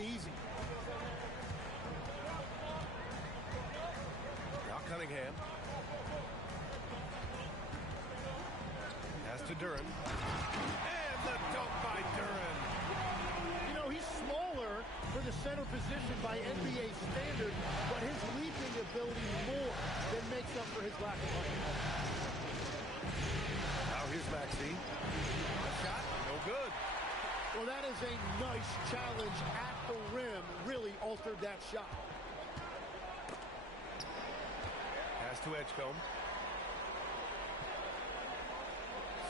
easy. Now Cunningham. Pass to Duren. And the dunk by Duren. You know, he's smaller for the center position by NBA standard, but his leaping ability more than makes up for his lack of height. Now here's Maxey. A shot, no good. Well, that is a nice challenge at the rim. Really altered that shot. Pass to Edgecombe.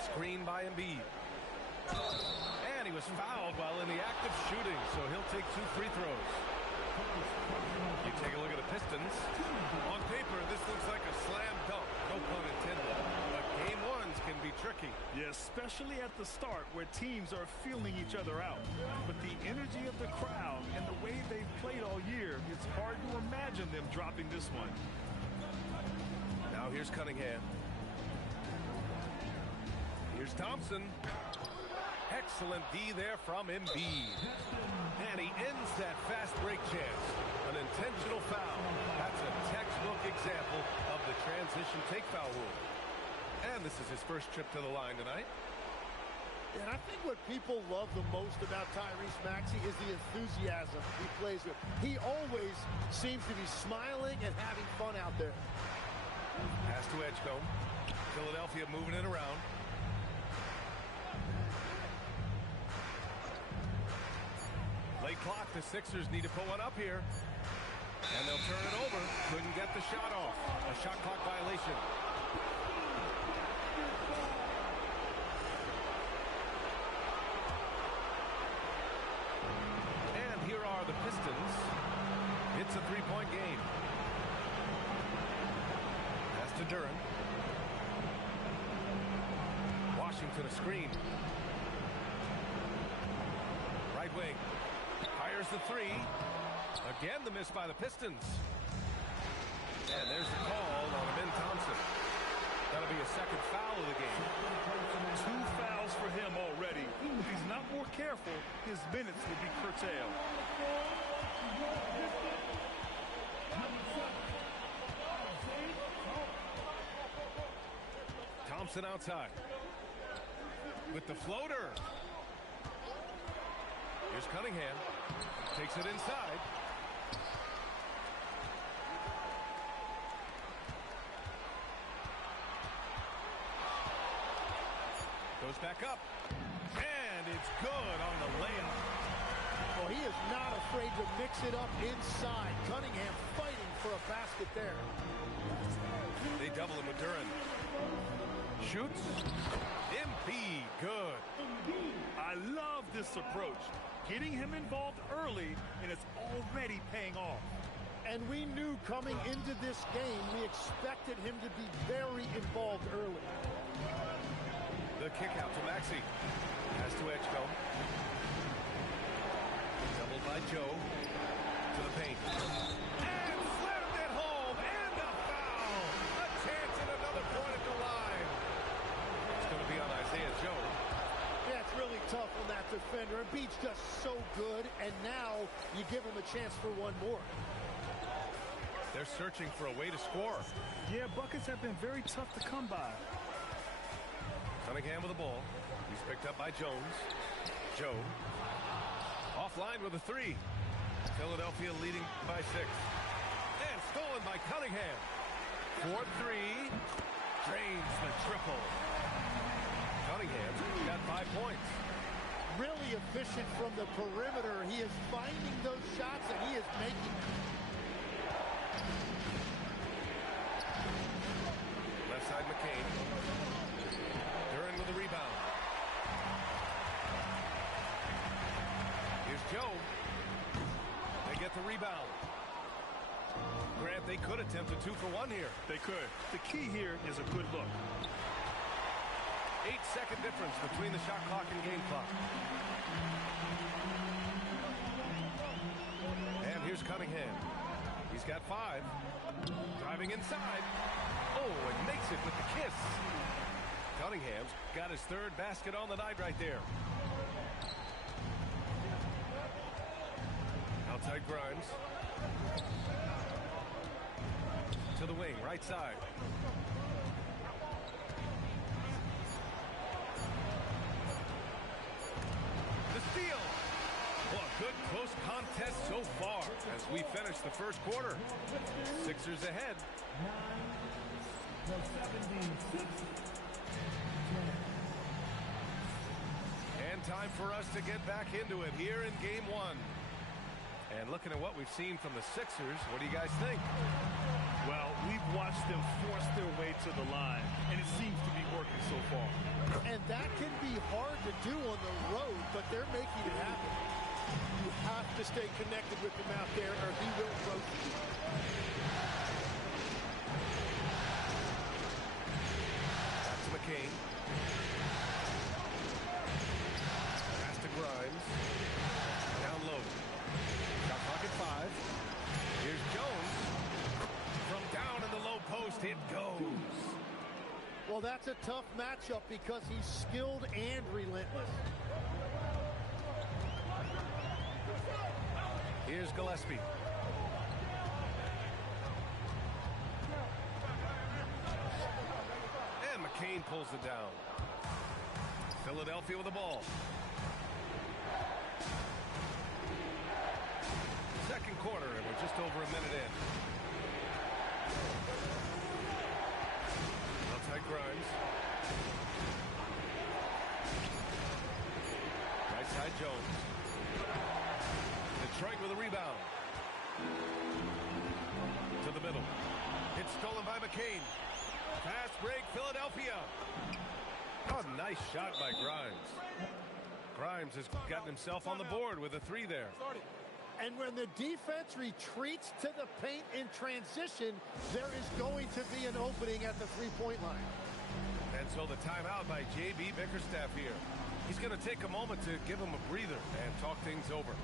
Screen by Embiid. And he was fouled while in the act of shooting, so he'll take 2 free throws. You take a look at the Pistons. On paper, this looks like a slam dunk. No pun intended. But game ones can be tricky. Yeah, especially at the start where teams are feeling each other out. But the energy of the crowd and the way they've played all year, it's hard to imagine them dropping this one. Now here's Cunningham. Here's Thompson. Excellent D there from Embiid. And he ends that fast break chance. An intentional foul. That's a textbook example of the transition take foul rule. And this is his first trip to the line tonight. And I think what people love the most about Tyrese Maxey is the enthusiasm he plays with. He always seems to be smiling and having fun out there. Pass to Edgecombe. Philadelphia moving it around. Late clock, the Sixers need to put one up here. And they'll turn it over. Couldn't get the shot off. A shot clock violation. And here are the Pistons. It's a three-point game. Pass to Duren. Washington a screen. Right wing. Fires the three. Again, the miss by the Pistons. And there's the call on Ben Thompson. That'll be a second foul of the game. 2 fouls for him already. If he's not more careful, his minutes will be curtailed. Thompson outside. With the floater. Here's Cunningham. Takes it inside. Goes back up. And it's good on the layup. Well, he is not afraid to mix it up inside. Cunningham fighting for a basket there. They double him with Duren. Shoots. Embiid, good. I love this approach. Getting him involved early, and it's already paying off. And we knew coming into this game, we expected him to be very involved early. The kick out to Maxey. Pass to Edgecombe. Doubled by Joe. To the paint. And slammed it home. And a foul. A chance at another point at the line. It's going to be on Isaiah Joe. Yeah, it's really tough on that defender. Embiid's just so good, and now you give him a chance for one more. They're searching for a way to score. Yeah, buckets have been very tough to come by. Cunningham with the ball. He's picked up by Jones. Joe. Offline with a three. Philadelphia leading by 6. And stolen by Cunningham. 4-3. Drains the triple. Cunningham's got 5 points. Really efficient from the perimeter. He is finding those shots, and he is making them. Left side McCain. Duren with the rebound. Here's Joe. They get the rebound. Grant, they could attempt a 2-for-1 here. They could. The key here is a good look. 8-second difference between the shot clock and game clock. And here's Cunningham. He's got 5. Driving inside. Oh, and makes it with the kiss. Cunningham's got his 3rd basket on the night right there. Outside Grimes. To the wing, right side. The steal. Well, a good close contest so far as we finish the first quarter. Sixers ahead. And time for us to get back into it here in game one. And looking at what we've seen from the Sixers, what do you guys think? Well, we've watched them force their way to the line, and it seems to be working so far. And that can be hard to do on the road, but they're making it happen. You have to stay connected with him out there, or he will roast you. Back to McCain. Pass to Grimes. Down low. Shot clock at 5. Here's Jones. From down in the low post, it goes. Well, that's a tough matchup because he's skilled and relentless. Here's Gillespie. And McCain pulls it down. Philadelphia with the ball. Second quarter, and we're just over a minute in. Outside Grimes. Right side Jones. Detroit with a rebound. To the middle. It's stolen by McCain. Fast break, Philadelphia. Oh, nice shot by Grimes. Grimes has gotten himself on the board with a 3 there. And when the defense retreats to the paint in transition, there is going to be an opening at the three-point line. And so the timeout by J.B. Bickerstaff here. He's going to take a moment to give him a breather and talk things over.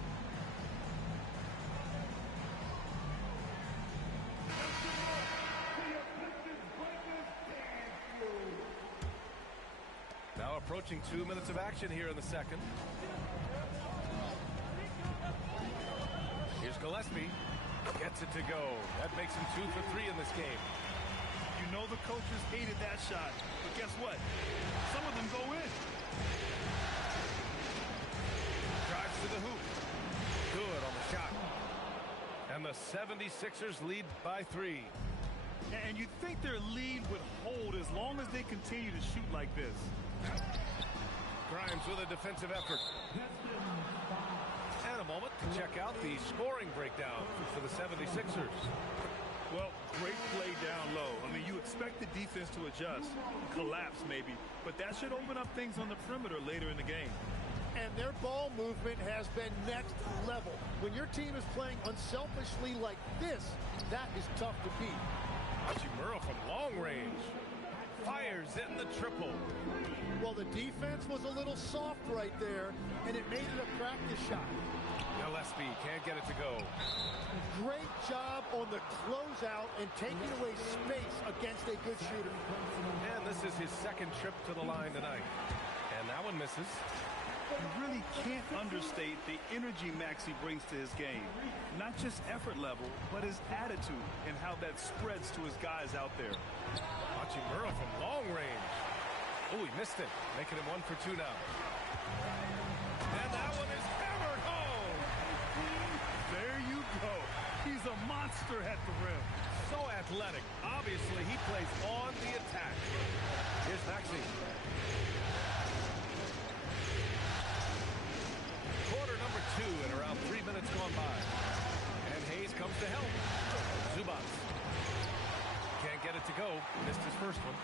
Now approaching 2 minutes of action here in the second. Here's Gillespie. Gets it to go. That makes him 2 for 3 in this game. You know the coaches hated that shot, but guess what? Some of them go in. Drives to the hoop. Good on the shot. And the 76ers lead by 3. And you'd think their lead would hold as long as they continue to shoot like this. Grimes with a defensive effort. And a moment to check out the scoring breakdown for the 76ers. Well, great play down low. I mean, you expect the defense to adjust, collapse maybe, but that should open up things on the perimeter later in the game. And their ball movement has been next level. When your team is playing unselfishly like this, that is tough to beat. Hachimura from long range. Fires in the triple. Well, the defense was a little soft right there, and it made it a practice shot. Gillespie can't get it to go. Great job on the closeout and taking away space against a good shooter. And this is his second trip to the line tonight. And that one misses. You really can't understate the energy Maxey brings to his game. Not just effort level, but his attitude and how that spreads to his guys out there. Hachimura from long range. Oh, he missed it. Making him 1 for 2 now. And that one is hammered home. There you go. He's a monster at the rim. So athletic. Obviously, he plays on the attack. Here's Maxey. Quarter number 2 and around 3 minutes gone by. And Hayes comes to help. Zubac. Can't get it to go. Missed his first one.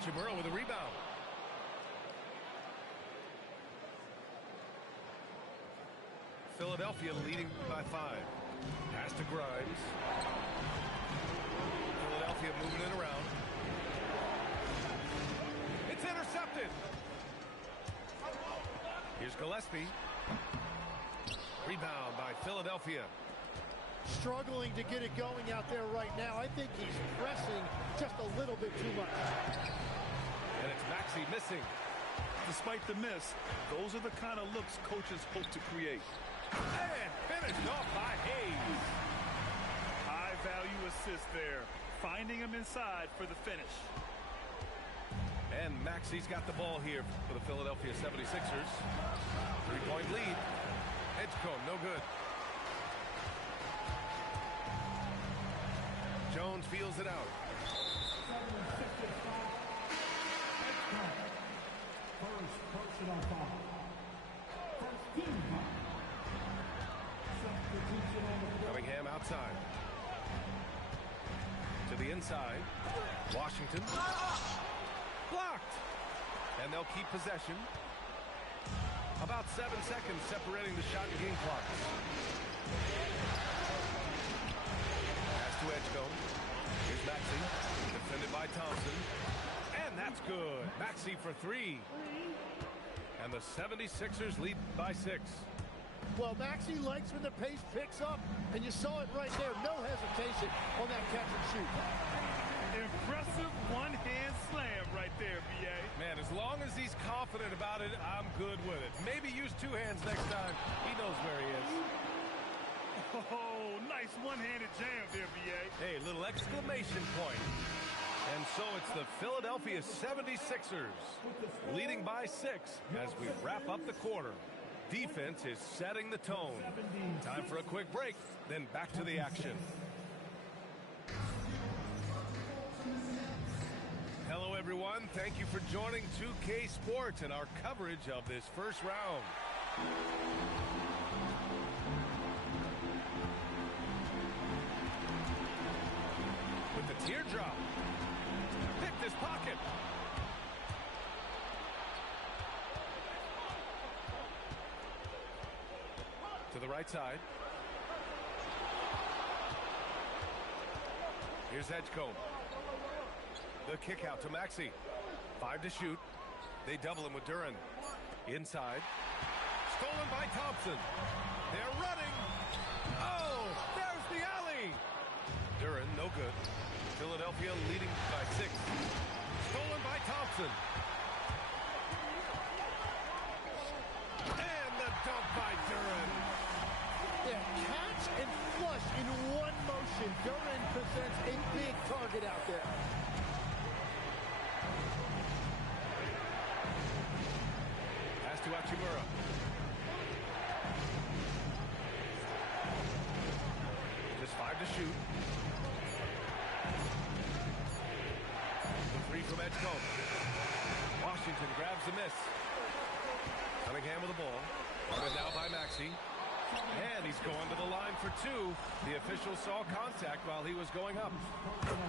Hachimura with a rebound. Philadelphia leading by 5. Pass to Grimes. Philadelphia moving it around. It's intercepted. Here's Gillespie. Rebound by Philadelphia. Struggling to get it going out there right now. I think he's pressing just a little bit too much. And it's Maxey missing. Despite the miss, those are the kind of looks coaches hope to create. And finished off by Hayes. High value assist there. Finding him inside for the finish. And Maxey's got the ball here for the Philadelphia 76ers. 3-point lead. Edgecombe, no good. Jones feels it out. Cunningham outside. To the inside. Washington. Blocked. And they'll keep possession. About 7 seconds separating the shot and game clock. Pass to Edgecombe. Here's Maxey. Defended by Thompson. And that's good. Maxey for 3. And the 76ers lead by 6. Well, Maxey likes when the pace picks up, and you saw it right there. No hesitation on that catch and shoot. Impressive one-hand slam right there, B.A. Man, as long as he's confident about it, I'm good with it. Maybe use 2 hands next time. He knows where he is. Oh, nice one-handed jam there, B.A. Hey, little exclamation point. And so it's the Philadelphia 76ers leading by 6 as we wrap up the quarter. Defense is setting the tone. Time for a quick break, then back to the action. Hello, everyone. Thank you for joining 2K Sports and our coverage of this first round. With the teardrop. Picked his pocket. To the right side. Here's Edgecombe. The kick out to Maxey. 5 to shoot. They double him with Duren. Inside. Stolen by Thompson. They're running. Oh, there's the alley. Duren, no good. Philadelphia leading by 6. Stolen by Thompson. And the dunk by Duren. Yeah, catch and flush in one motion. Duren presents a big target out there. Pass to Hachimura. Just 5 to shoot. The 3 from Edgecombe. Washington grabs the miss. Cunningham with the ball. Guarded now by Maxey. And he's going to the line for 2. The official saw contact while he was going up.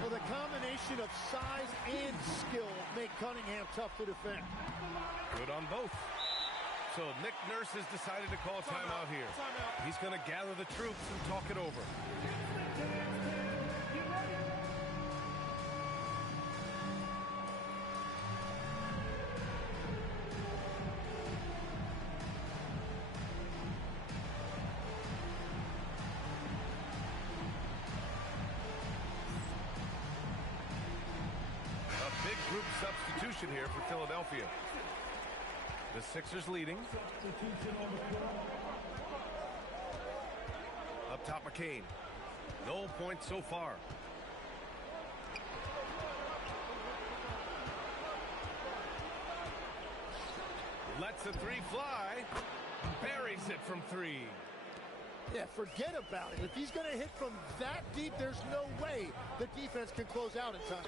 Well, the combination of size and skill make Cunningham tough to defend. Good on both. So Nick Nurse has decided to call timeout here. He's going to gather the troops and talk it over. Big group substitution here for Philadelphia. The Sixers leading. Up top, McCain. No points so far. Lets the 3 fly. Buries it from 3. Yeah, forget about it. If he's going to hit from that deep, there's no way the defense can close out in time.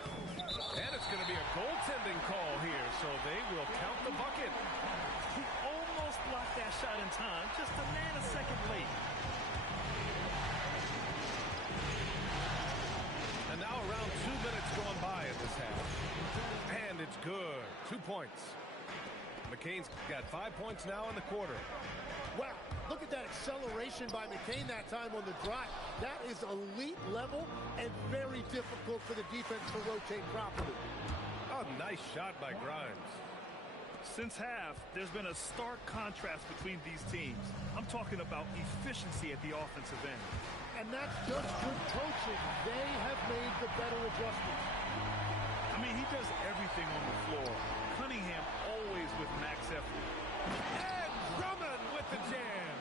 And it's going to be a goaltending call here, so they will count the bucket. He almost blocked that shot in time, just a nanosecond late. And now around 2 minutes gone by at this half. And it's good. 2 points. McCain's got 5 points now in the quarter. Wow. Look at that acceleration by McCain that time on the drive. That is elite level and very difficult for the defense to rotate properly. Oh, nice shot by Grimes. Since half, there's been a stark contrast between these teams. I'm talking about efficiency at the offensive end. And that's just good coaching. They have made the better adjustments. I mean, he does everything on the floor. Cunningham always with max effort. And Drummond with the jam.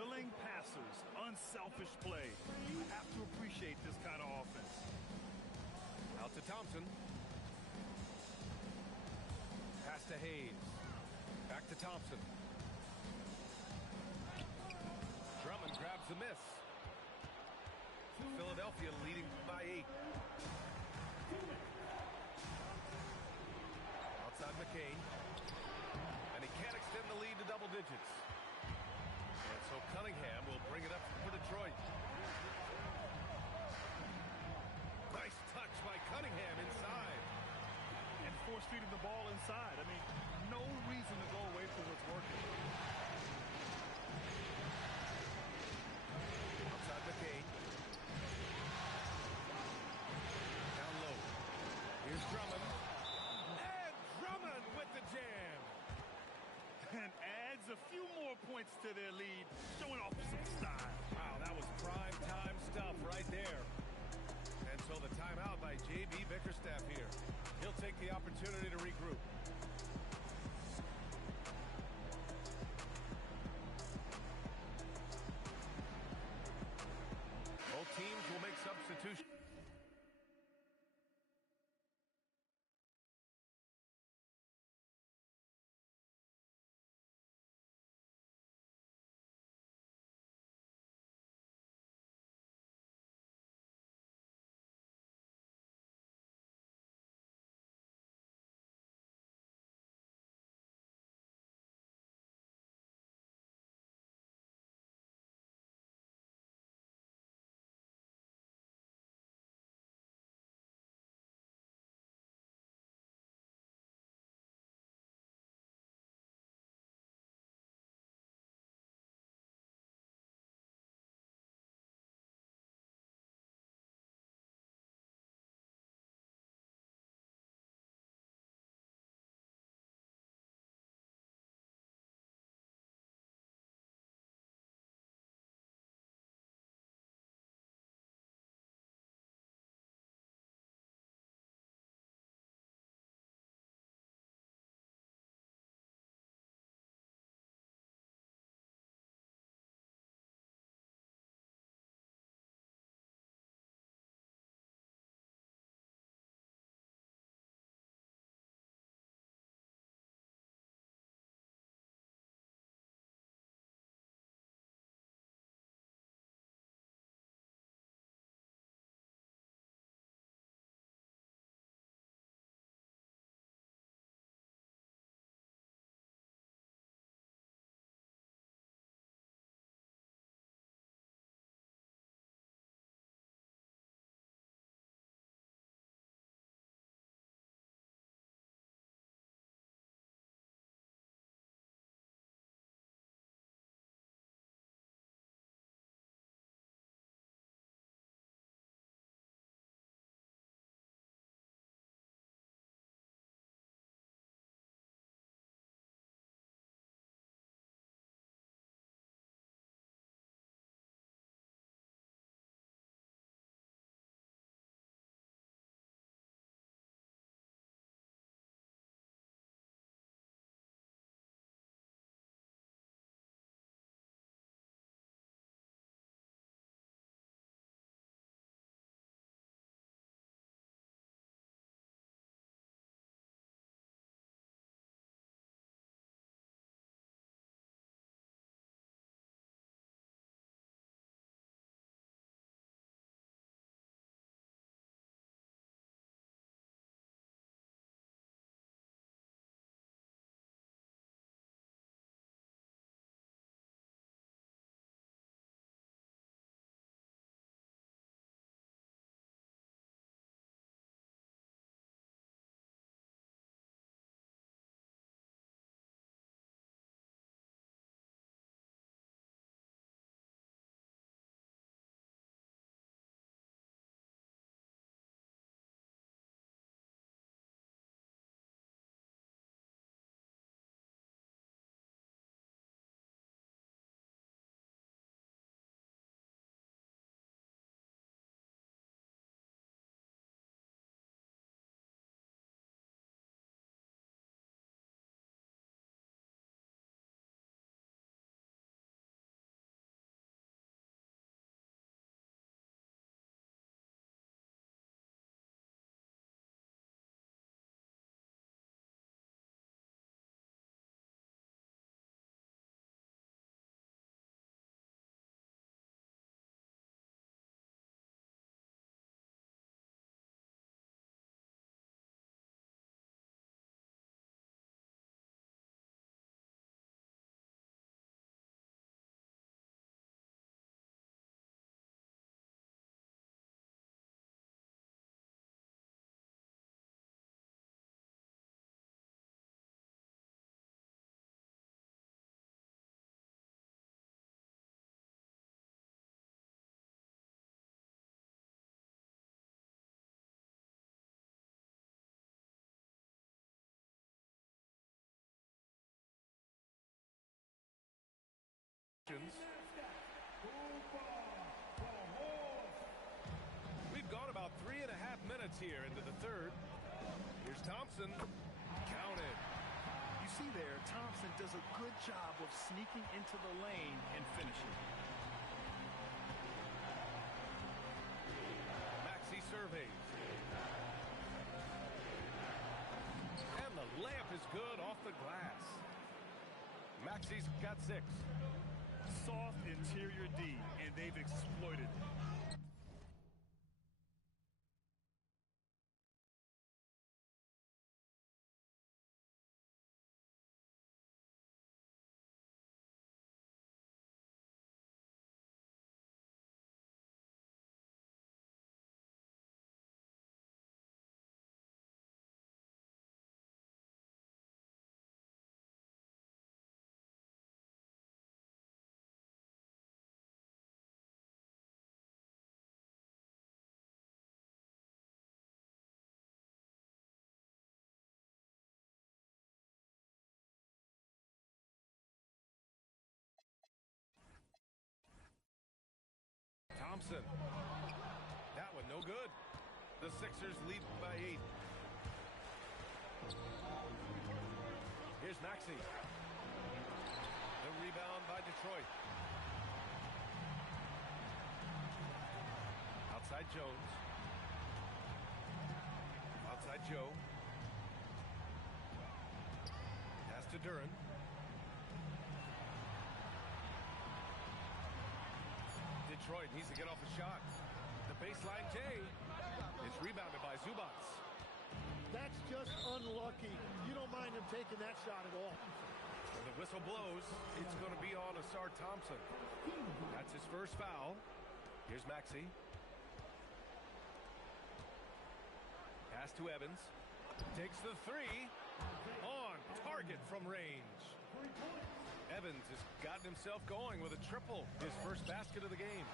Willing passers, unselfish play. You have to appreciate this kind of offense. Out to Thompson. Pass to Hayes. Back to Thompson. Drummond grabs the miss. Philadelphia leading by 8. Outside McCain. And he can't extend the lead to double digits. And so Cunningham will bring it up for Detroit. Nice touch by Cunningham inside. And force-feeding the ball inside. I mean, no reason to go away from what's working. Outside McCain. Down low. Here's Drummond. And Drummond with the jam. And adds a few more points to their lead, showing off some style. Wow, that was prime time stuff right there. And so the timeout by J.B. Bickerstaff here. He'll take the opportunity to regroup. Both teams will make substitutions. minutes here into the third. Here's Thompson. Counted. You see there, Thompson does a good job of sneaking into the lane and finishing. Maxey surveys. And the layup is good off the glass. Maxey's got 6. Soft interior D, and they've exploited it. Thompson. That one no good. The Sixers lead by 8. Here's Maxey. The rebound by Detroit. Outside Jones. Outside Joe. Pass to Duren. Detroit needs to get off a shot. The baseline J. It's rebounded by Zubac. That's just unlucky. You don't mind him taking that shot at all. When the whistle blows, it's going to be on Ausar Thompson. That's his first foul. Here's Maxey. Pass to Evans. Takes the 3. On target from range. Evans has gotten himself going with a triple. His first basket of the game.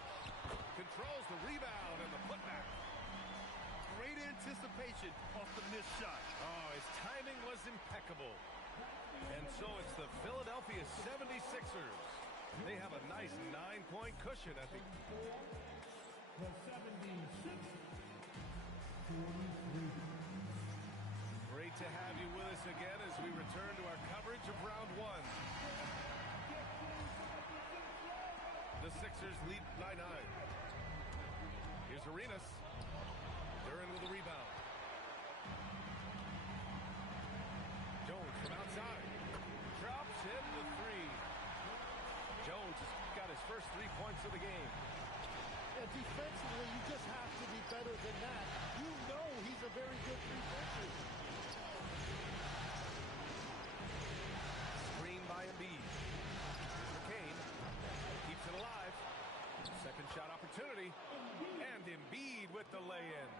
Controls the rebound and the putback. Great anticipation off the missed shot. Oh, his timing was impeccable. And so it's the Philadelphia 76ers. They have a nice 9-point cushion at the... The 76ers. Great to have you with us again as we return to our coverage of round 1. The Sixers lead by 9. Here's Arenas. Duren with the rebound. Jones from outside. Drops in the 3. Jones has got his first 3 points of the game. Yeah, defensively, you just have to be better than that. You know he's a very good three-pointer. Screen by Embiid. McCain keeps it alive. Second shot opportunity. And Embiid with the lay-in.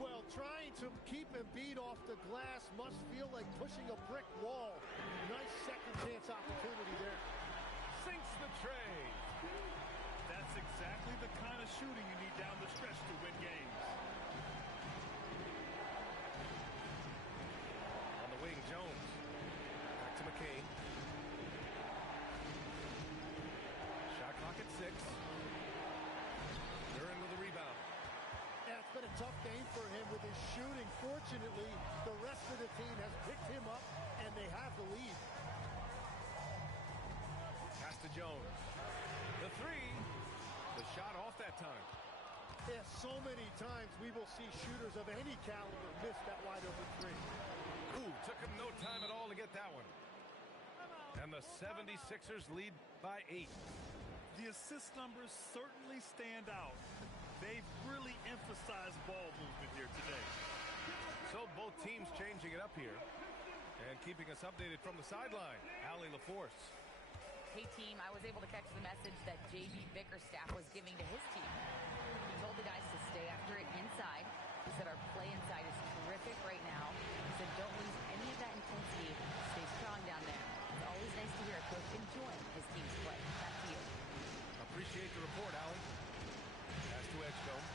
Well, trying to keep Embiid off the glass must feel like pushing a brick wall. Nice second chance opportunity there. Sinks the tray. That's exactly the kind of shooting you need down the stretch to win games. On the wing, Jones. Back to McCain. Shot clock at 6. Duren with the rebound. Yeah, it's been a tough game for him with his shooting. Fortunately, the rest of the team has picked him up, and they have the lead. Pass to Jones. The 3. The shot off that time. Yeah, so many times we will see shooters of any caliber miss that wide open 3. Ooh, took him no time at all to get that one. And the 76ers lead by 8. The assist numbers certainly stand out. They've really emphasized ball movement here today. So both teams changing it up here. And keeping us updated from the sideline, Allie LaForce. Hey, team, I was able to catch the message that J.B. Bickerstaff was giving to his team. He told the guys to stay after it inside. He said our play inside is terrific right now. He said don't lose any of that intensity. Stay strong down there. It's always nice to hear a coach enjoying his team's play. Back to you. Appreciate the report, Allie. Pass to Edgecombe.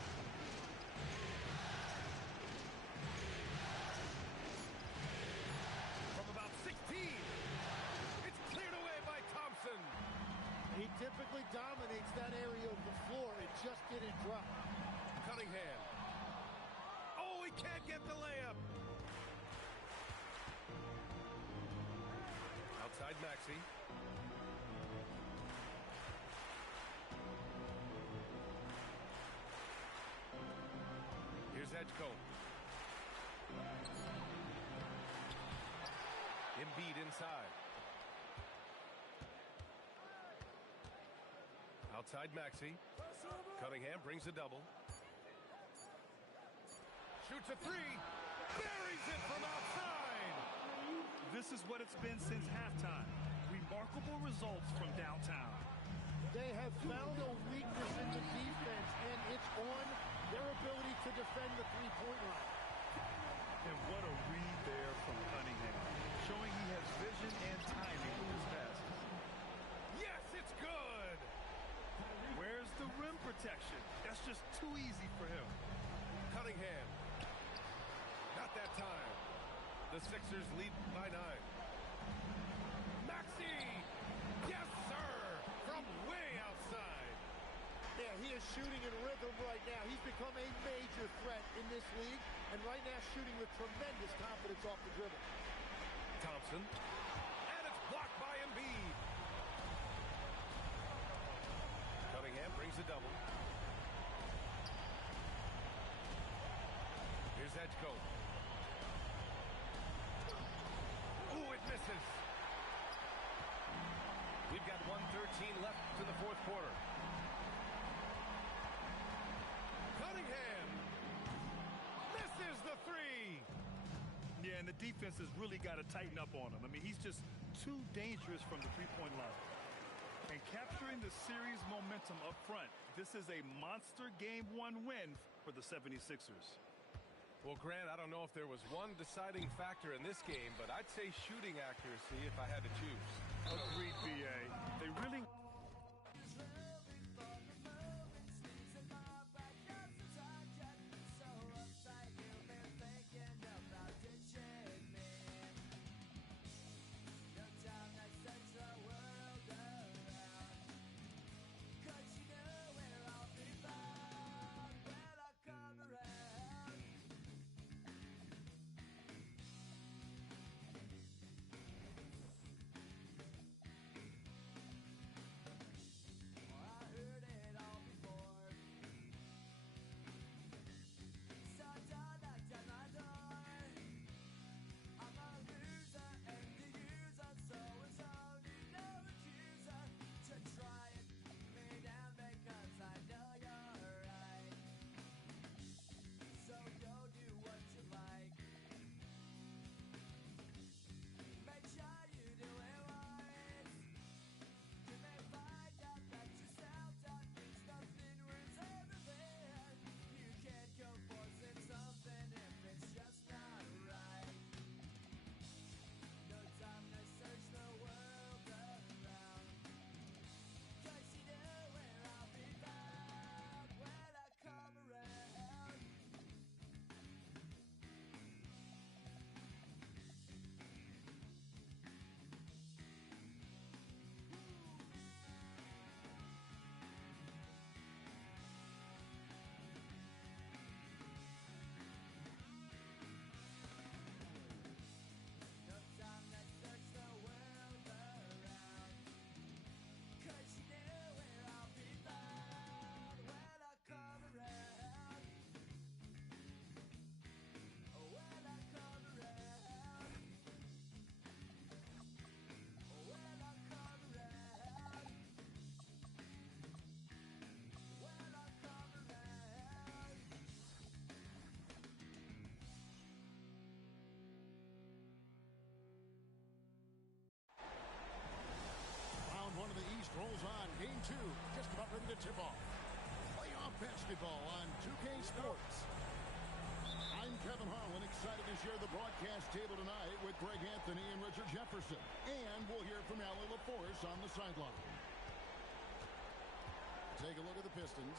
From about 16. It's cleared away by Thompson. He typically dominates that area of the floor. It just didn't drop. Cunningham. he can't get the layup. Outside Maxey. Here's Edgecombe. Embiid inside. Outside Maxey. Cunningham brings a double. Shoots a three. Buries it from outside. This is what it's been since halftime. Remarkable results from downtown. They have found a weakness in the defense, and it's on their ability to defend the three-point line. And what a read there from Cunningham, showing he has vision and timing with his passes. Yes, it's good. Where's the rim protection? That's just too easy for him. Cunningham. Not that time. The Sixers lead by 9. Maxey! Yes, sir! From way outside. Yeah, he is shooting in rhythm right now. He's become a major threat in this league, and right now shooting with tremendous confidence off the dribble. Thompson. And it's blocked by Embiid. Cunningham brings a double. Here's Edgecombe. Ooh, it misses. We've got 1:13 left to the fourth quarter. Cunningham misses the three. Yeah, and the defense has really got to tighten up on him. I mean, he's just too dangerous from the three-point line. And capturing the series momentum up front, this is a monster Game 1 win for the 76ers. Well, Grant, I don't know if there was one deciding factor in this game, but I'd say shooting accuracy if I had to choose. Agreed, B.A. They really... One of the East rolls on. Game 2, just about ready to tip off. Playoff basketball on 2K Sports. I'm Kevin Harlan, excited to share the broadcast table tonight with Greg Anthony and Richard Jefferson. And we'll hear from Allie LaForce on the sideline. Take a look at the Pistons.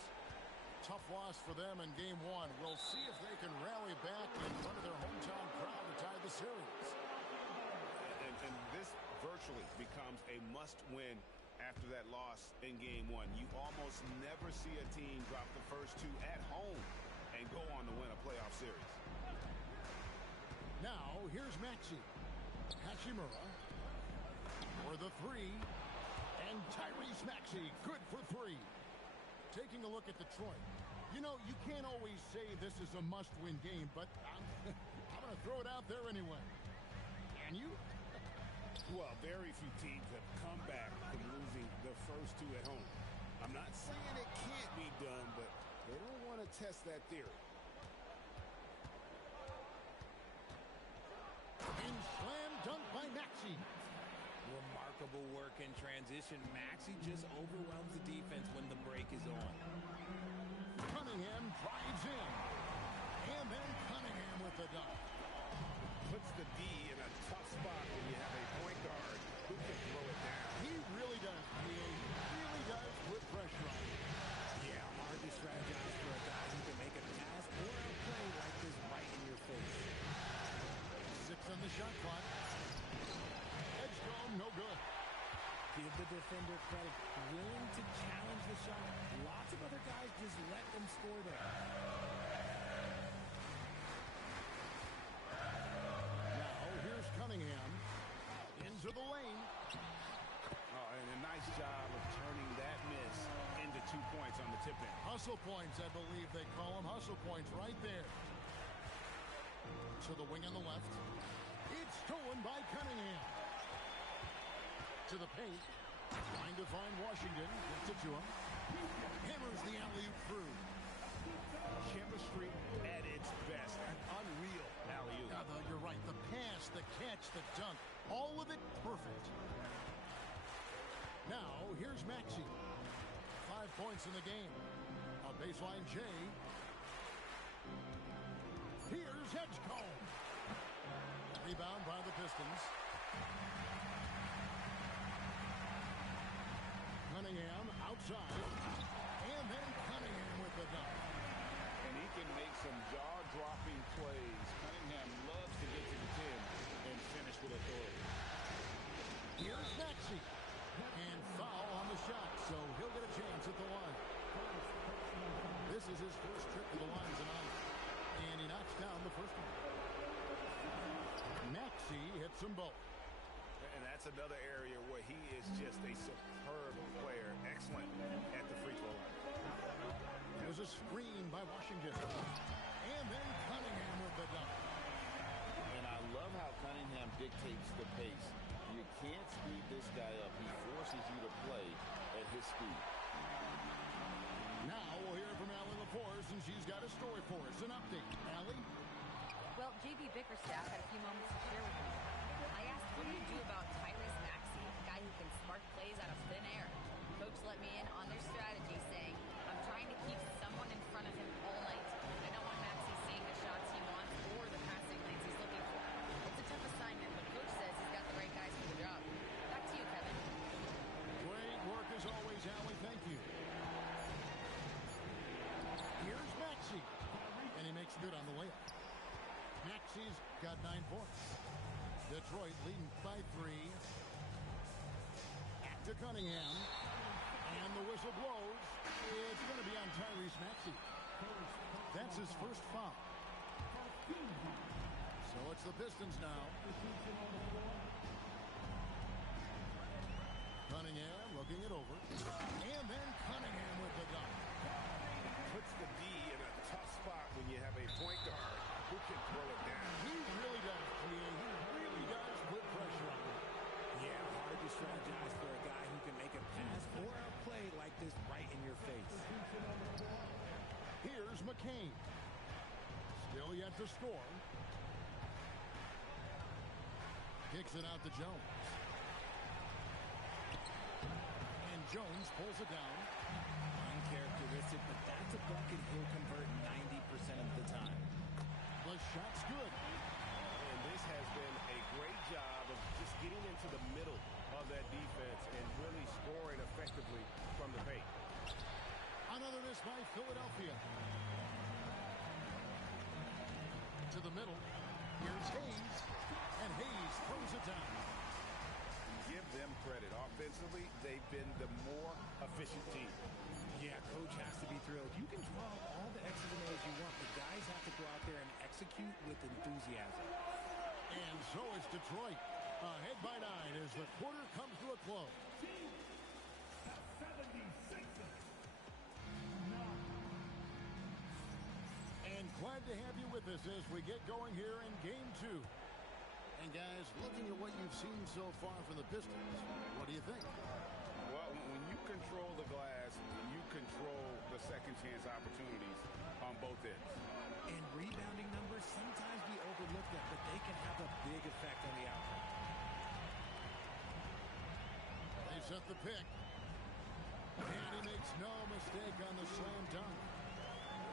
Tough loss for them in Game 1. We'll see if they can rally back in front of their hometown crowd to tie the series. And this virtually becomes a must-win after that loss in Game 1. You almost never see a team drop the first 2 at home and go on to win a playoff series. Now, here's Maxey. Hachimura for the three. And Tyrese Maxey, good for three. Taking a look at Detroit. You know, you can't always say this is a must-win game, but I'm going to throw it out there anyway. Can you? Well, very few teams have come back from losing the first two at home. I'm not saying it can't be done, but they don't want to test that theory. And slam dunk by Maxey. Remarkable work in transition. Maxey just overwhelms the defense when the break is on. Cunningham drives in. And then Cunningham with the dunk. Puts the D in a tough spot when you have a point guard who can throw it down. He really does. He really does put pressure on him. Yeah, hard to strategize for a guy who can make a pass or a play like this right in your face. 6 on the shot clock. Edgecombe, no good. Give the defender credit. Willing to challenge the shot. Lots of other guys just let them score there. Now, here's Cunningham. Into the lane. Oh, and a nice job of turning that miss into 2 points on the tip-in. Hustle points, I believe they call them. Hustle points right there. To the wing on the left. It's stolen by Cunningham. To the paint. Trying to find Washington. Gets it to him. Hammers the alley-oop through. Chemistry at its best. An unreal alley-oop. Yeah, you're right. The pass, the catch, the dunk. All of it perfect. Now, here's Maxey. 5 points in the game. A baseline J. Here's Edgecombe. Rebound by the Pistons. Cunningham outside. And then Cunningham with the dunk. And he can make some jaw-dropping plays. Cunningham loves to get to the 10 and finish with authority. Here's Maxey. And foul on the shot, so he'll get a chance at the line. This is his first trip to the line tonight. And he knocks down the first one. Maxey hits them both. And that's another area where he is just a superb player. Excellent at the free throw line. There's a screen by Washington. And then Cunningham with the dunk. And I love how Cunningham dictates the pace. You can't speed this guy up. He forces you to play at his speed. Now we'll hear from Allie LaForce, and she's got a story for us. An update. Allie? Well, J.B. Bickerstaff had a few moments to share with me. I asked, what do you do about Tyrese Maxey, a guy who can spark plays out of thin air? Coach let me in on their strategy, saying, I'm trying to keep someone in front of him all night. I don't want Maxey seeing the shots he wants or the passing lanes he's looking for. It's a tough assignment, but Coach says he's got the right guys for the job. Back to you, Kevin. Great work as always, Allie. Thank you. Here's Maxey. And he makes good on the layup. Maxey's got 9 points. Detroit leading by 3. Back to Cunningham. And the whistle blows. It's going to be on Tyrese Maxey. That's his first foul. So it's the Pistons now. Cunningham looking it over. And then Cunningham with the dunk. Puts the D in a tough spot when you have a point guard who can throw it down. He really does. He really does put pressure on him. Yeah, hard to strategize for a guy who can make a pass or a play like this right in your face. Here's McCain. Still yet to score. Kicks it out to Jones. And Jones pulls it down. Uncharacteristic, but that's a bucket he'll convert 90% of the time. The shot's good. And this has been a great job of just getting into the middle of that defense and really scoring effectively from the paint. Another miss by Philadelphia. To the middle. Here's Hayes. And Hayes throws it down. Give them credit. Offensively, they've been the more efficient team. Yeah, coach has to be thrilled. You can draw up all the X's and O's you want, but with enthusiasm. And so is Detroit. Ahead by 9 as the quarter comes to a close. And glad to have you with us as we get going here in Game 2. And guys, looking at what you've seen so far from the Pistons, what do you think? Well, when you control the glass, you control the second chance opportunities on both ends. And rebounding numbers, sometimes we overlook them, but they can have a big effect on the outcome. They set the pick. And he makes no mistake on the slam dunk.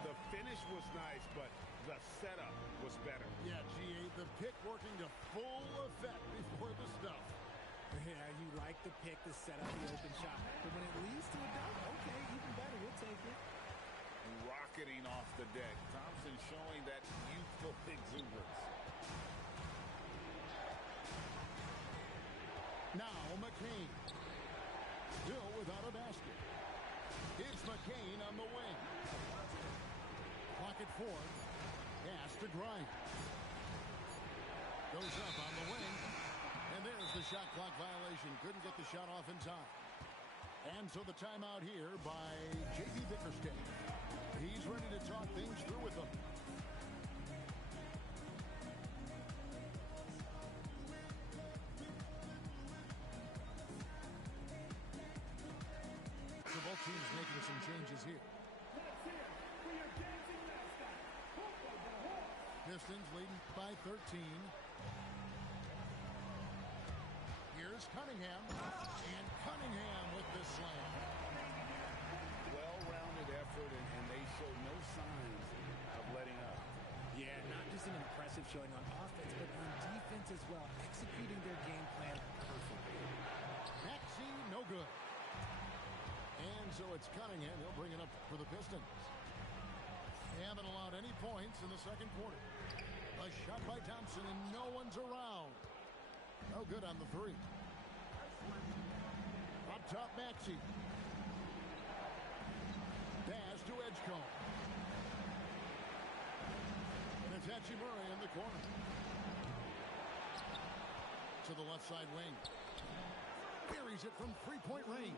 The finish was nice, but the setup was better. Yeah, G.A., the pick working to full effect before the stuff. Yeah, you like the pick to set up the open shot. But when it leads to a dunk, okay, even better, we'll take it. Rocketing off the deck. Thompson showing that youthful exuberance. Now McCain. Still without a basket. It's McCain on the wing. Clock at 4. Pass to Grimes. Goes up on the wing. And there's the shot clock violation. Couldn't get the shot off in time. And so the timeout here by J.B. Bickerstaff. He's ready to talk things through with them. So both teams making some changes here. Pistons leading by 13. Here's Cunningham. And Cunningham with the slam. Well-rounded effort, and they show no signs of letting up. Yeah, not just an impressive showing on offense, but on defense as well, executing their game plan perfectly. Maxey, no good. And so it's Cunningham. He'll bring it up for the Pistons. They haven't allowed any points in the second quarter. A shot by Thompson, and no one's around. No good on the 3. Up top, Maxey. Pass to Edgecombe. And it's Hachimura in the corner. To the left side wing. Buries it from three-point range.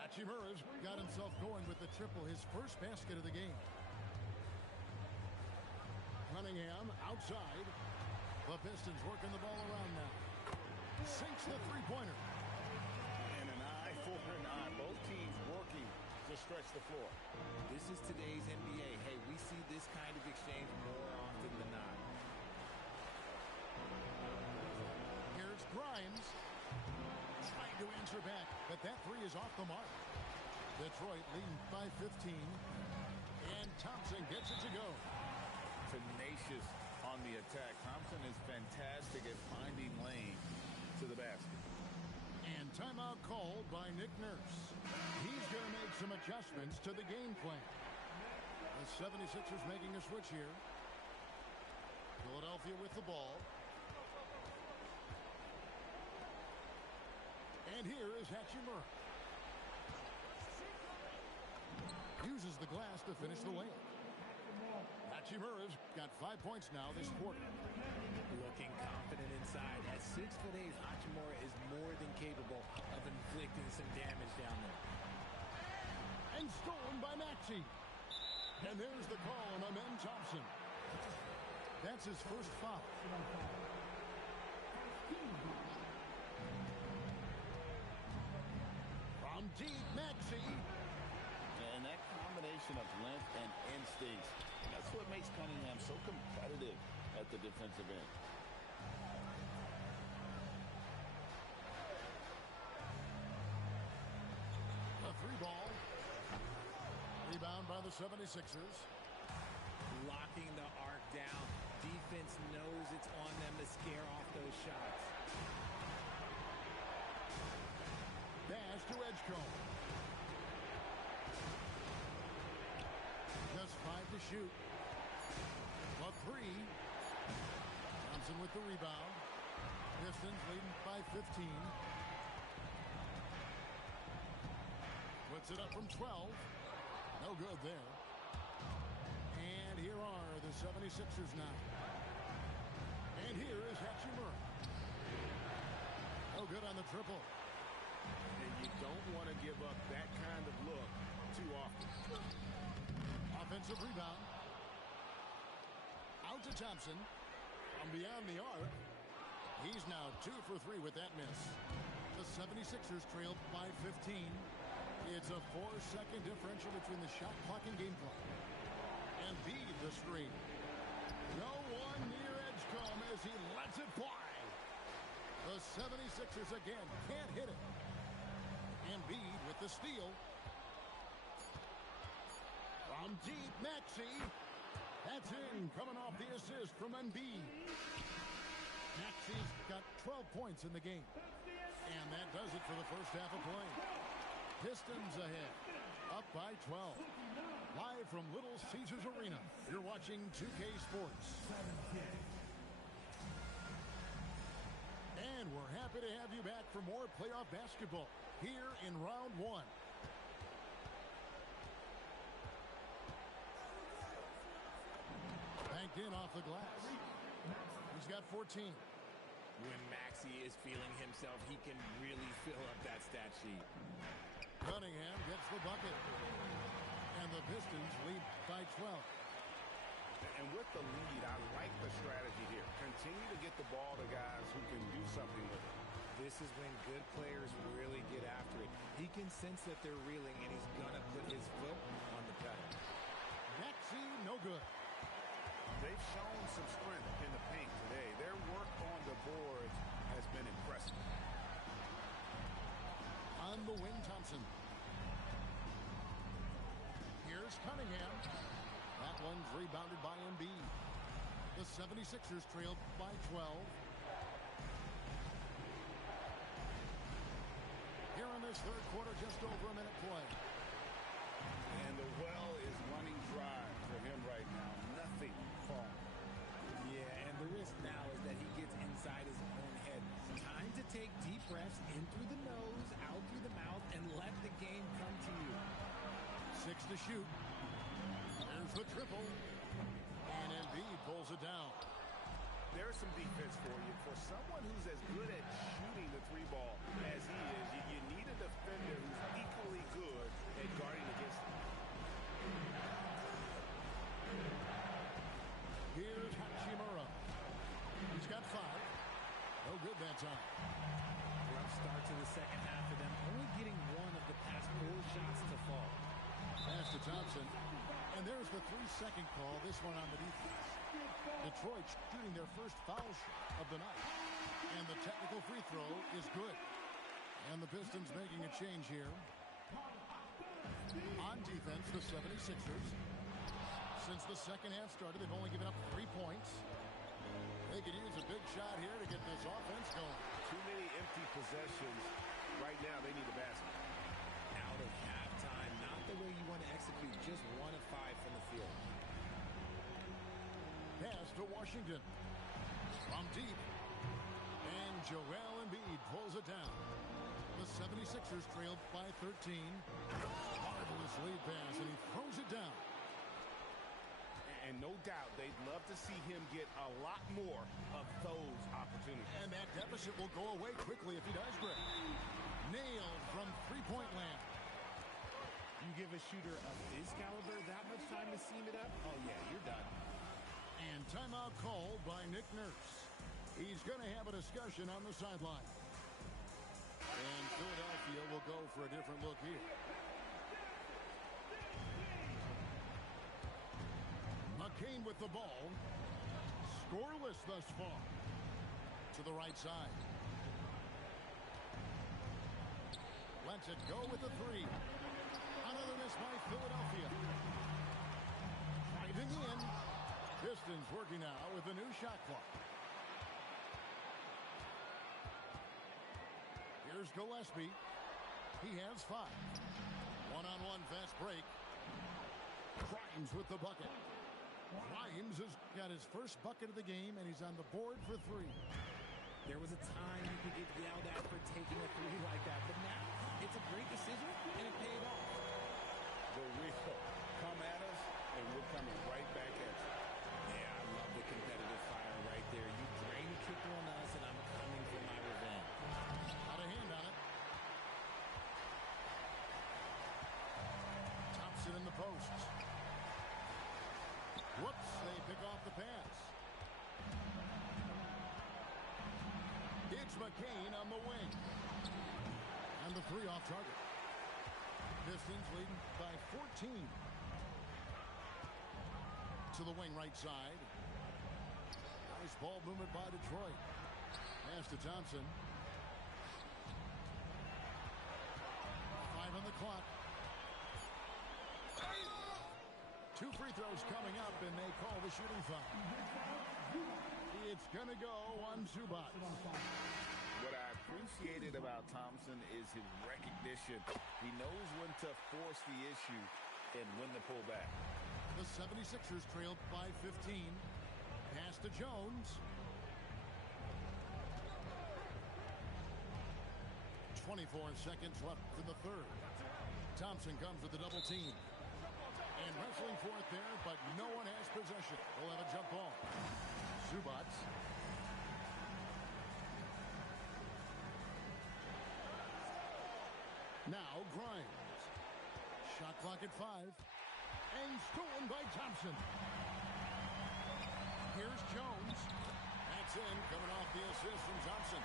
Hachimura's got himself going with the triple, his first basket of the game. Cunningham outside. The Pistons working the ball around now. Sinks the three-pointer. And an eye for an eye. Both teams working to stretch the floor. This is today's NBA. Hey, we see this kind of exchange more often than not. Here's Grimes. Trying to answer back, but that 3 is off the mark. Detroit leading by 15. And Thompson gets it to go. Tenacious on the attack. Thompson is fantastic at finding lane to the basket. And timeout called by Nick Nurse. He's going to make some adjustments to the game plan. The 76ers making a switch here. Philadelphia with the ball. And here is Hachimura. Uses the glass to finish the lane. Hachimura's got 5 points now this quarter. Looking confident inside. At 6'8", Hachimura is more than capable of inflicting some damage down there. And stolen by Maxey. And there's the call on Amen Thompson. That's his first foul. From deep, Maxey. And that combination of length and instincts, that's what makes Cunningham so competitive at the defensive end. A 3-ball. Rebound by the 76ers. Locking the arc down. Defense knows it's on them to scare off those shots. Pass to Edgecombe. Just 5 to shoot. A 3. Thompson with the rebound. Pistons leading by 15. Puts it up from 12. No good there. And he here are the 76ers now. And here is Hachimura. No good on the triple. And you don't want to give up that kind of look too often. Offensive rebound. Out to Thompson. From beyond the arc. He's now 2 for 3 with that miss. The 76ers trailed by 15. It's a 4-second differential between the shot clock and game clock. And Embiid the screen. No one near Edgecombe as he lets it fly. The 76ers again can't hit it. Embiid with the steal. From deep, Maxey. That's in, coming off the assist from Embiid. Maxey's got 12 points in the game. And that does it for the first half of play. Pistons ahead, up by 12. Live from Little Caesars Arena, you're watching 2K Sports. And we're happy to have you back for more playoff basketball here in round 1. Banked in off the glass. He's got 14. When Maxey is feeling himself, he can really fill up that stat sheet. Cunningham gets the bucket. And the Pistons lead by 12. And with the lead, I like the strategy here. Continue to get the ball to guys who can do something with it. This is when good players really get after it. He can sense that they're reeling, and he's going to put his foot on the pedal. Maxey, no good. They've shown some strength in the paint today. Their work on the boards has been impressive. On the wing, Thompson. Here's Cunningham. That one's rebounded by Embiid. The 76ers trailed by 12. Here in this third quarter, just over a minute play. And the well is running dry for him right now. Nothing falling. Yeah, and the risk now is that he gets inside his own head. Time to take deep breaths in through the nose, out through the mouth, and let the game come to you. 6 to shoot. There's the triple. And Embiid pulls it down. There's some defense for you. For someone who's as good at shooting the three ball as he is, you need a defender who's equally good at guarding against him. Here's Hachimura. He's got 5. No good that time. Rough start to the second half of them, only getting one of the past 4 shots to fall. Pass to Thompson. And there's the 3-second call, this one on the defense. Detroit shooting their first foul shot of the night. And the technical free throw is good. And the Pistons making a change here. On defense, the 76ers. Since the second half started, they've only given up 3 points. They could use a big shot here to get this offense going. Too many empty possessions. Right now, they need a basket. Out of halftime, not the way you want to execute, just 1 of 5 from the field. Pass to Washington. From deep. And Joel Embiid pulls it down. The 76ers trailed by 13. Marvelous lead pass, and he throws it down. And no doubt, they'd love to see him get a lot more of those opportunities. And that deficit will go away quickly if he does break. Nailed from three-point land. You give a shooter of his caliber that much time to seam it up, oh yeah, you're done. And timeout called by Nick Nurse. He's going to have a discussion on the sideline. And Philadelphia will go for a different look here. McCain with the ball. Scoreless thus far. To the right side. Lets it go with the 3. Another miss by Philadelphia. Driving in. Pistons working now with a new shot clock. Here's Gillespie. He has 5. One-on-one fast break. Grimes with the bucket. Grimes has got his first bucket of the game, and he's on the board for 3. There was a time you could get yelled at for taking a 3 like that, but now it's a great decision, and it paid off. The wheel come at us, and we're coming right back at you. pick off the pass. It's McCain on the wing. And the 3 off target. Pistons leading by 14. To the wing right side. Nice ball movement by Detroit. Pass to Thompson. 5 on the clock. 2 free throws coming up, and they call the shooting foul. It's going to go on Zubac. What I appreciated about Thompson is his recognition. He knows when to force the issue and when to pull back. The 76ers trailed by 15. Pass to Jones. 24 seconds left in the third. Thompson comes with the double team. And wrestling for it there, but no one has possession. We'll have a jump ball. Zubac. Now Grimes. Shot clock at 5. And stolen by Thompson. Here's Jones. That's in, coming off the assist from Thompson.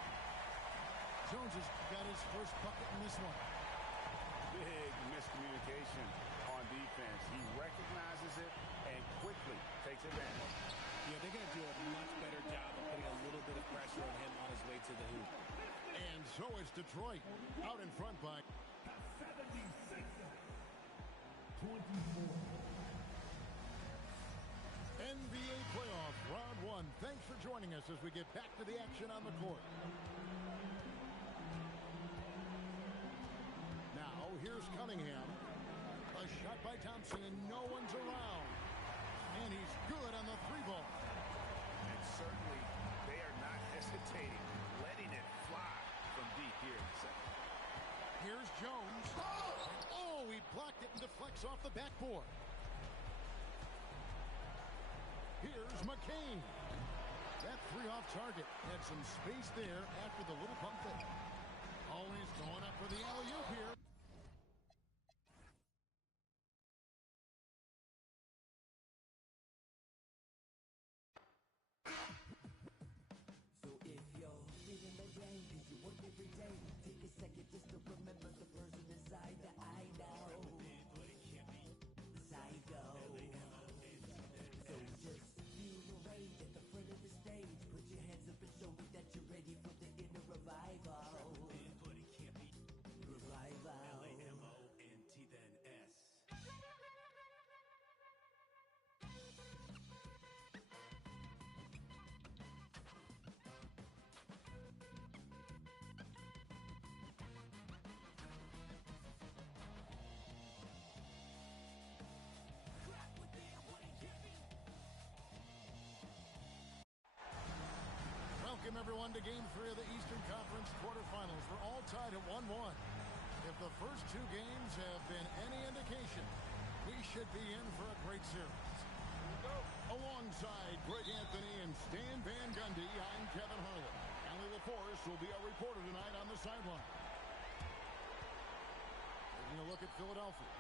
Jones has got his first bucket in this one. Big miscommunication on defense. He recognizes it and quickly takes advantage. Yeah, they're going to do a much better job of putting a little bit of pressure on him on his way to the hoop. And so is Detroit. Out in front by 76-24. NBA playoff round 1. Thanks for joining us as we get back to the action on the court. Now here's Cunningham. A shot by Thompson and no one's around. And he's good on the 3 ball. And certainly they are not hesitating, letting it fly from deep here in the second. Here's Jones. Oh, he blocked it and deflects off the backboard. Here's McCain. That 3 off target had some space there after the little pump fake. Always going up for the alley-oop here. So if you're feeling the day, did you work every day? Take a second just to remember the person inside that I know. Psycho. So just feel the rage at the front of the stage. Put your hands up and show me that you're ready for the inner revival. Revival. L-A-M-O-N-T then S. Welcome, everyone, to Game 3 of the Eastern Conference quarterfinals. We're all tied at 1-1. If the first 2 games have been any indication, we should be in for a great series. Alongside Greg Anthony and Stan Van Gundy, I'm Kevin Harlan. Allie LaForce will be our reporter tonight on the sideline. Taking a look at Philadelphia.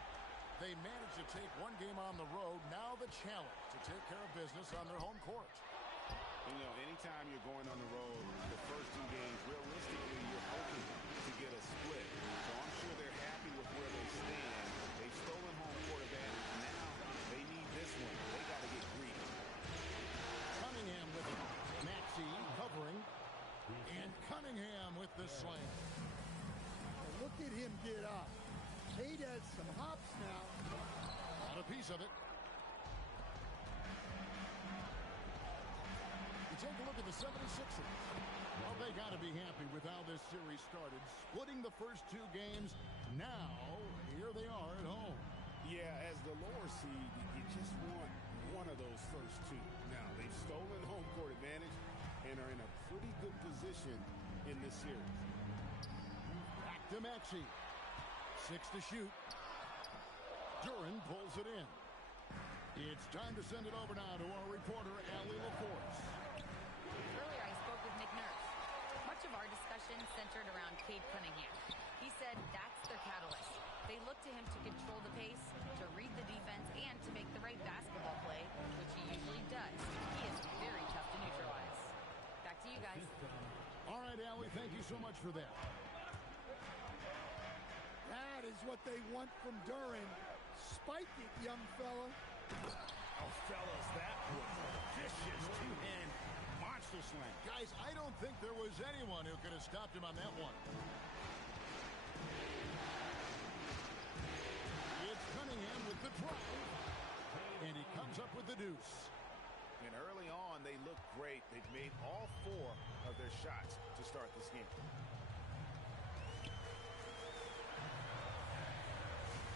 They managed to take 1 game on the road. Now the challenge to take care of business on their home court. You know, anytime you're going on the road, the first 2 games, realistically, you're hoping to get a split. So I'm sure they're happy with where they stand. They've stolen home court advantage. Now they need this one. They got to get greedy. Cunningham with it. Maxey covering. And Cunningham with the slam. Look at him get up. He does some hops now. Got a piece of it. Take a look at the 76ers. Well, they got to be happy with how this series started. Splitting the first 2 games. Now, here they are at home. Yeah, as the lower seed, you just want one of those first 2. Now, they've stolen home court advantage and are in a pretty good position in this series. Back to Maxey. 6 to shoot. Duran pulls it in. It's time to send it over now to our reporter, Allie LaForce. Earlier, I spoke with Nick Nurse. Much of our discussion centered around Cade Cunningham. He said that's their catalyst. They look to him to control the pace, to read the defense, and to make the right basketball play, which he usually does. So much for that. That is what they want from Duran. Spike it, young fella. Oh, fellas, that was a vicious two-hand monster slam. Guys, I don't think there was anyone who could have stopped him on that one. It's Cunningham with the drive. And he comes up with the deuce. And early on, they look great. They've made all 4 of their shots to start this game.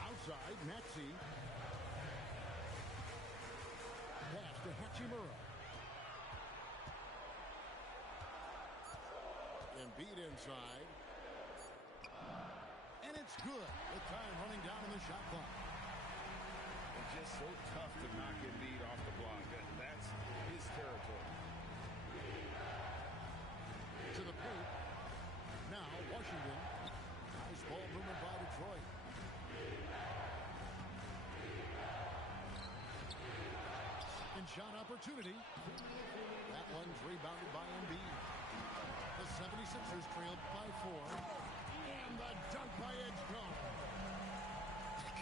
Outside, Maxey. Pass to Hachimura. Embiid inside. And it's good. With time running down in the shot clock. It's just so tough to knock Embiid off the block. That's his territory. To the paint. Now Washington. Nice ball movement by Detroit. Second shot opportunity. That one's rebounded by Embiid. The 76ers trailed by 4. And the dunk by Edgecombe.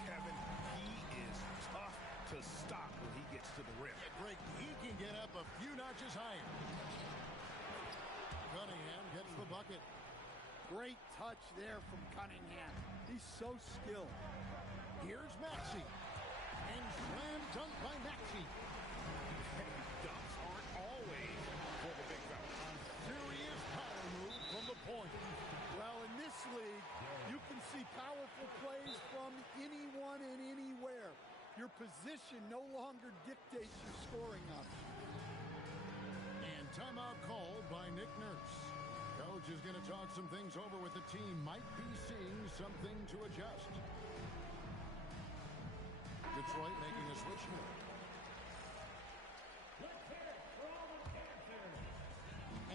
Kevin, he is tough to stop when he gets to the rim. Yeah, Greg, he can get up a few notches higher. Cunningham gets the bucket. Great touch there from Cunningham. He's so skilled. Here's Maxey. And slam dunk by Maxey. Dunks aren't always for the big fella. Serious power move from the point. Well, in this league, you can see powerful plays from anyone and anywhere. Your position no longer dictates your scoring option. And timeout called by Nick Nurse. Coach is going to talk some things over with the team. Might be seeing something to adjust. Detroit making a switch here.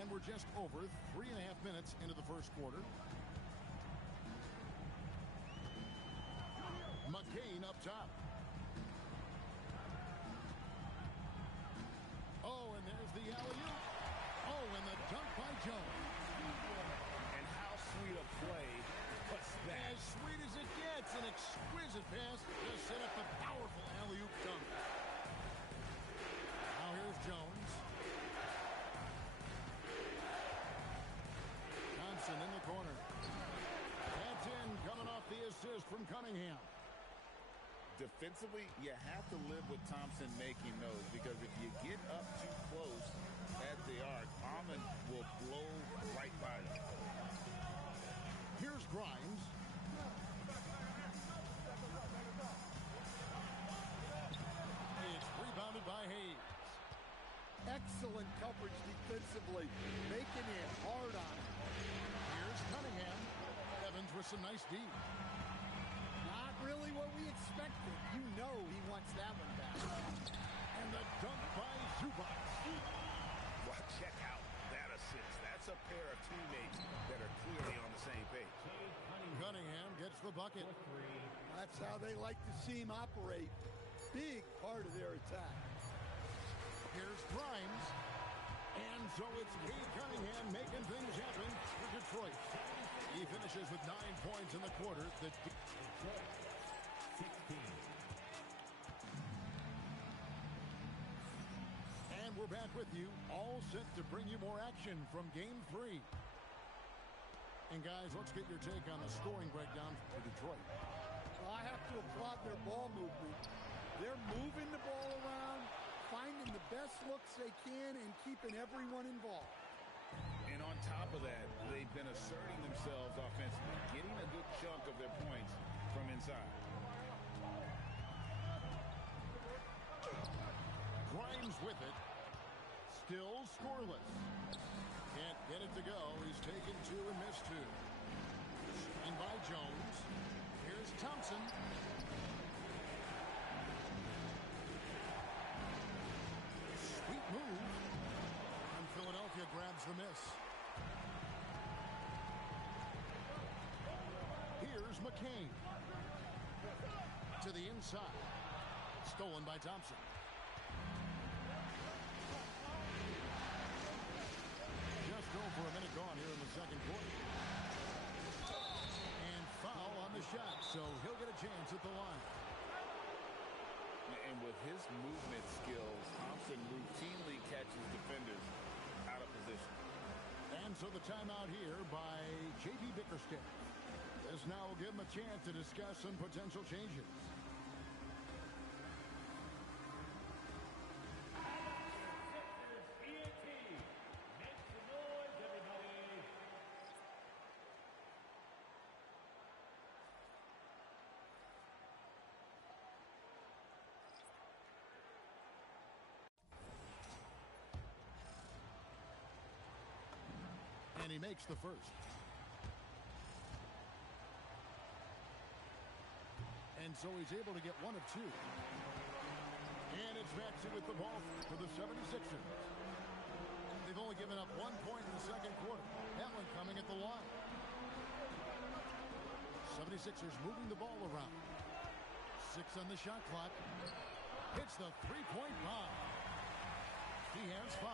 And we're just over 3.5 minutes into the first quarter. McCain up top. Oh, and there's the alley-oop. Oh, and the dunk by Jones. And how sweet a play puts that. As sweet as it gets, an exquisite pass to set up a powerful alley-oop dunk. Now here's Jones. Thompson in the corner. That's in, coming off the assist from Cunningham. Defensively, you have to live with Thompson making those, because if you get up too close at the arc, Almond will blow right by them. Here's Grimes. It's rebounded by Hayes. Excellent coverage defensively, making it hard on him. Here's Cunningham. Evans with some nice D. Not really what we expected. You know he wants that one back. And the dunk by Zubac. Well, check out that assist. That's a pair of teammates that are clearly on the same page. Cunningham gets the bucket. That's how they like to see him operate. Big part of their attack. Here's Grimes. And so it's Cade Cunningham making things happen for Detroit. He finishes with 9 points in the quarter. And we're back with you, all set to bring you more action from Game 3. And guys, let's get your take on the scoring breakdown for Detroit. Well, I have to applaud their ball movement. They're moving the ball around, finding the best looks they can, and keeping everyone involved. And on top of that, they've been asserting themselves offensively, getting a good chunk of their points from inside. Grimes with it. Still scoreless. Can't get it to go. He's taken 2 and missed 2. And by Jones. Here's Thompson. Sweet move. And Philadelphia grabs the miss. Here's McCain. To the inside. Stolen by Thompson. Just over for a minute gone here in the second quarter. And foul on the shot, so he'll get a chance at the line. And with his movement skills, Thompson routinely catches defenders out of position. And so the timeout here by J.B. Bickerstaff. This now will give him a chance to discuss some potential changes. And he makes the first. And so he's able to get one of two. And it's Maxey with the ball for the 76ers. They've only given up 1 point in the second quarter. That one coming at the line. 76ers moving the ball around. 6 on the shot clock. Hits the three-point bomb. He has 5.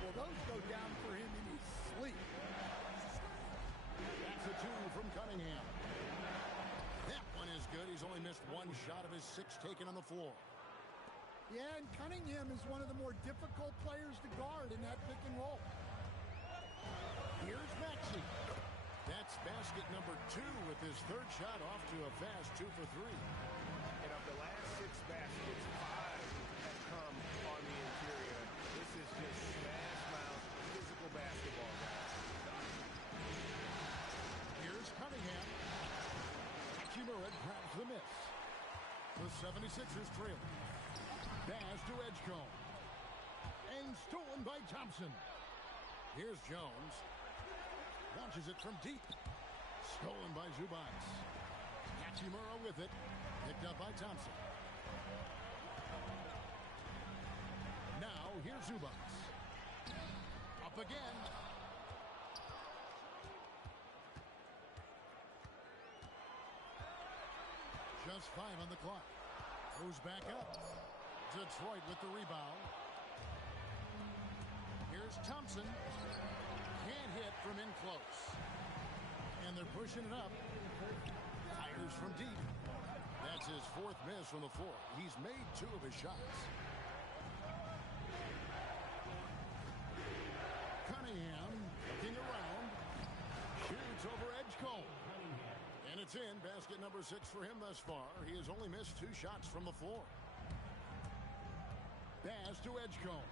Well, those go down for him in his sleep. That's a 2 from Cunningham. That one is good. He's only missed 1 shot of his 6 taken on the floor. Yeah, and Cunningham is one of the more difficult players to guard in that pick and roll. Here's Maxey. That's basket number 2 with his 3rd shot off to a fast 2 for 3. And of the last 6 baskets, 5 have come on the interior. This is just smash mouth physical basketball, guys. Here's Cunningham. Hachimura grabs the miss. The 76ers trail. Pass to Edgecombe. And stolen by Thompson. Here's Jones. Launches it from deep. Stolen by Zubac. Hachimura with it. Picked up by Thompson. Now here's Zubac. Up again. Just 5 on the clock. Goes back up. Detroit with the rebound. Here's Thompson. Can't hit from in close. And they're pushing it up. Fires from deep. That's his 4th miss from the floor. He's made 2 of his shots. Cunningham looking around. Shoots over Edgecombe. And it's in. Basket number 6 for him thus far. He has only missed 2 shots from the floor. Pass to Edgecombe.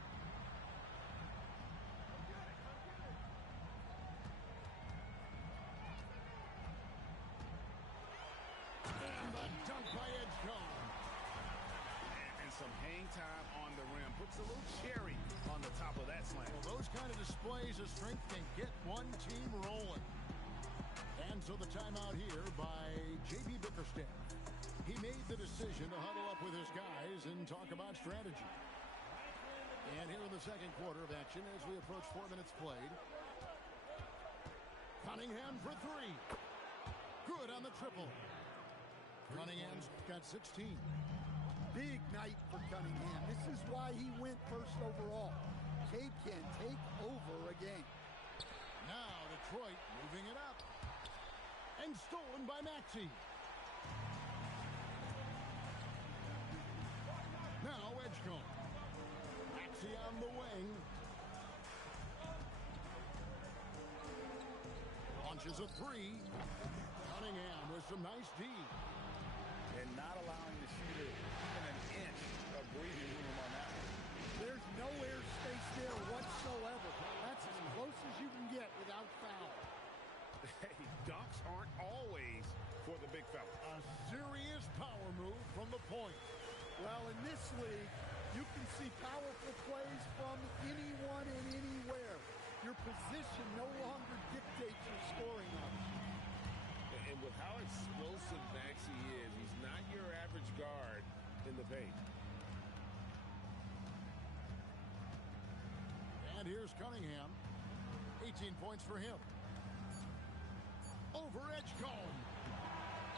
And the dunk by Edgecombe. And some hang time on the rim. Puts a little cherry on the top of that slam. Well, those kind of displays of strength can get one team rolling. And so the timeout here by J.B. Bickerstaff. He made the decision to huddle up with his guys and talk about strategy. And here in the second quarter of action as we approach 4 minutes played. Cunningham for 3. Good on the triple. Cunningham's got 16. Big night for Cunningham. This is why he went first overall. He can take over a game. Now Detroit moving it up. And stolen by Maxey. Now Edgecombe. Maxey on the wing. Launches a 3. Cunningham with some nice D. And not allowing the shooter even an inch of breathing room on that one. There's no air space there whatsoever. That's as close as you can get without foul. Hey, dunks aren't always for the big fella. A serious power move from the point. Well, in this league, you can see powerful plays from anyone and anywhere. Your position no longer dictates your scoring options. And with how explosive Maxey is, he's not your average guard in the paint. And here's Cunningham. 18 points for him. Over Edgecombe.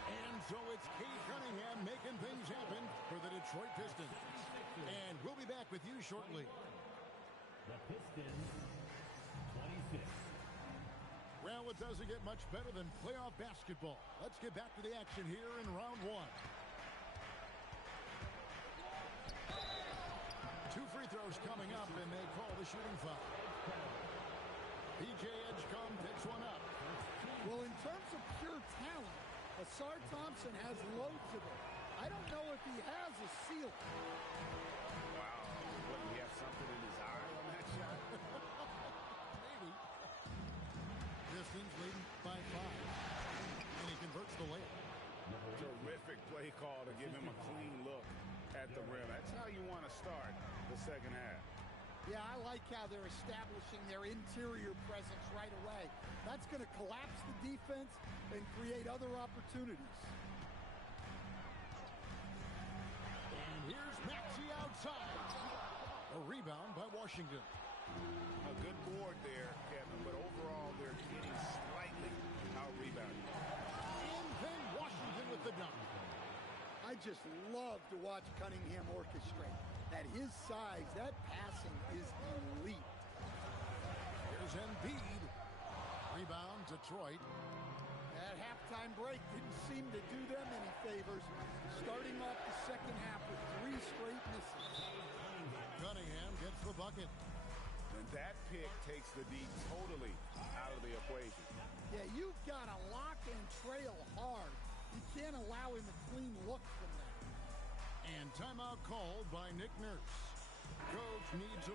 And so it's Cade Cunningham making things happen for the Detroit Pistons. And we'll be back with you shortly. The Pistons, 26 Well, it doesn't get much better than playoff basketball. Let's get back to the action here in round one. 2 free throws coming up, and they call the shooting foul. P.J. Edgecombe picks one up. Well, in terms of pure talent, Ausar Thompson has loads of it. I don't know if he has a ceiling. Wow. What, do he have something in his eye on that shot? Maybe. Pistons leading by 5. And he converts the layup. Terrific play call to give him a clean look at the rim. That's how you want to start the second half. Yeah, I like how they're establishing their interior presence right away. That's going to collapse the defense and create other opportunities. And here's Maxey outside. A rebound by Washington. A good board there, Kevin, but overall they're getting slightly out-rebounded. And then Washington with the dunk. I just love to watch Cunningham orchestrate. At his size, that passing is elite. Here's Embiid. Rebound, Detroit. That halftime break didn't seem to do them any favors. Starting off the second half with 3 straight misses. Cunningham gets the bucket. And that pick takes the D totally out of the equation. Yeah, you've got to lock and trail hard. You can't allow him a clean look from that. And timeout called by Nick Nurse. Coach needs a